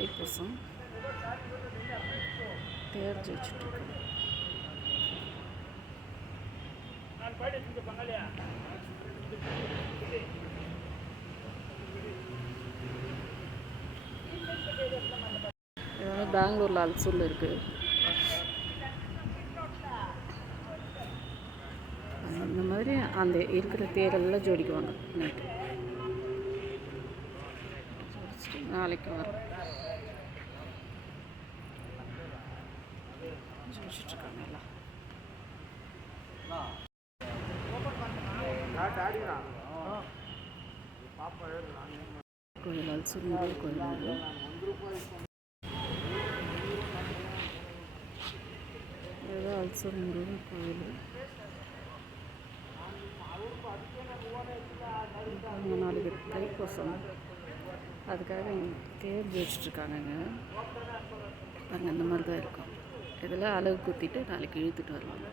தைப்பூசம் தேர் ஜெயிச்சுட்ருக்காங்க இது வந்து பெங்களூரில் அல்சூரில் இருக்குது அந்த மாதிரி அந்த இருக்கிற தேரெல்லாம் ஜோடிக்குவாங்க. நைட்டு நாளைக்கு வரோம் ஜோடிச்சுட்ருக்காங்க எல்லாம் கோயில் அல்சூர் முருகர் கோயில் இது. அல்சூர் முருகன் கோயில் நாளைக்கு தைப்பூசம் அதுக்காக இங்க தேர் ஜெயிச்சிட்ருக்காங்கங்க அங்கே அந்த மாதிரி தான் இருக்கும் இதில் அலகு குத்திட்டு நாளைக்கு இழுத்துட்டு வருவாங்க.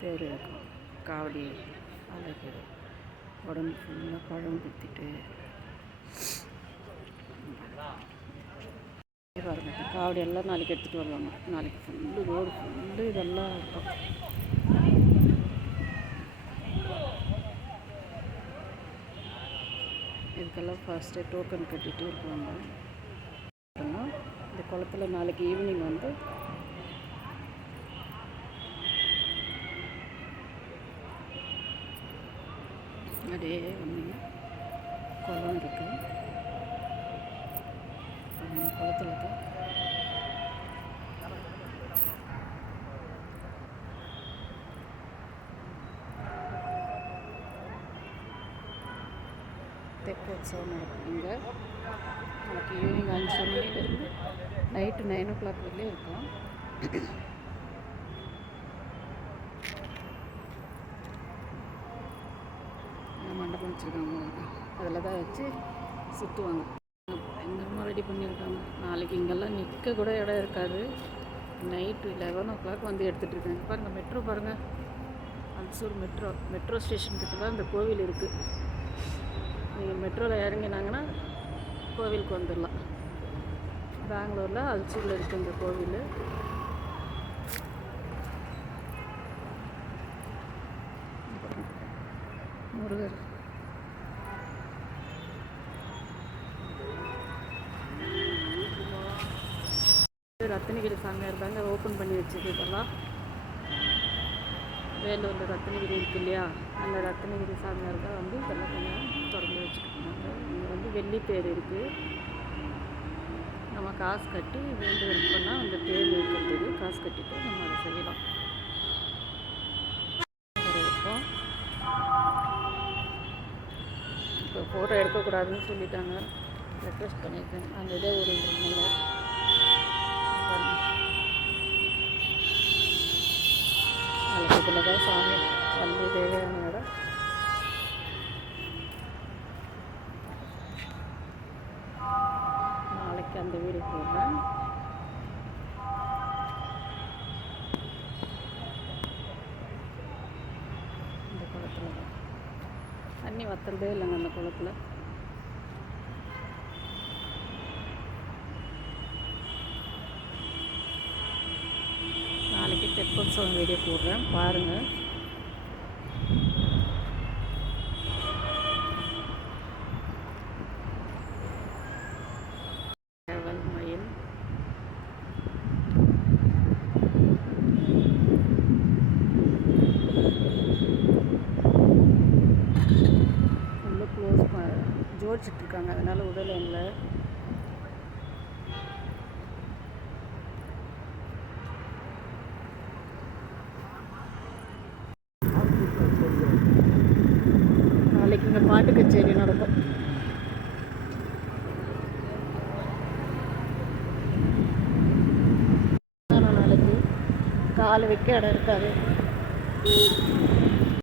தேர் இருக்கும். காவடி அழகு உடம்பு ஃபுல்லாக பழம் குத்திட்டு. பாருங்க காவடி எல்லாம் நாளைக்கு எடுத்துகிட்டு வருவாங்க. நாளைக்கு ஃபுல்லு ரோடு ஃபுல்லு இதெல்லாம் இருக்கும். இதுக்கெல்லாம் ஃபஸ்ட்டு டோக்கன் கட்டிகிட்டு இருப்பாங்க இந்த குளத்துல நாளைக்கு ஈவினிங் வந்து அப்படியே வந்தீங்க குளம் இருக்கு அந்த குளத்துல தான் தெப்போத்சவம் நடக்கும் இங்கே நாளைக்கு ஈவினிங் அஞ்சு மணிலேருந்து நைட்டு நைன் ஓ கிளாக் வரலையும் இருக்கும் இந்த மண்டபம் வச்சுருக்காங்க. அதில் தான் வச்சு சுற்றுவாங்க. பயங்கரமாக ரெடி பண்ணியிருக்காங்க. நாளைக்கு இங்கெல்லாம் நிற்க கூட இடம் இருக்காது. நைட்டு லெவன் ஓ கிளாக் வந்து எடுத்துகிட்டு இருக்காங்க பாருங்கள் மெட்ரோ பாருங்கள் அல்சூர் மெட்ரோ மெட்ரோ ஸ்டேஷன் கிட்ட தான் இந்த கோவில் இருக்குது நீங்கள் மெட்ரோவில் இறங்கினாங்கன்னா கோவிலுக்கு வந்துடலாம். பெங்களூரில் அல்சூரில் இருக்குது இந்த கோவில். ரத்னகிரி சாமியார் தாங்க ஓப்பன் பண்ணி வச்சது இதெல்லாம். வேலூரில் ரத்னகிரி இருக்கு இல்லையா? அந்த ரத்னகிரி சாமியார் தான் வந்து இதெல்லாம் கொஞ்சம் திறந்து வச்சுக்கிட்டாங்க இங்கே வந்து வெள்ளி தேர் இருக்குது நம்ம காசு கட்டி வேண்டுதல் பண்ணால் அந்த தேர் இருக்கிறதுக்கு காசு கட்டிட்டு நம்ம அதை செய்யலாம். இருக்கும் இப்போ ஃபோட்டோ எடுக்கக்கூடாதுன்னு சொல்லிட்டாங்க. ரெக்வஸ்ட் பண்ணியிருக்கேன் அந்த இதே ஒரு நல்ல சாமி தம்பி தேவையானோட நாளைக்கு அந்த வீடு போடுறேன் இந்த குளத்துல தண்ணி வத்துறதே இல்லைங்க அந்த குளத்தில். நாளைக்கு தெப்போத்சவம் வீடியோ போடுறேன். பாருங்கள் ஜோடிச்சிட்ருக்காங்க. அதனால் உடல் எங்களை நாளைக்கு இங்கே பாட்டு கச்சேரி நடக்கும். நாளைக்கு கால் வைக்க இடம் இருக்காது.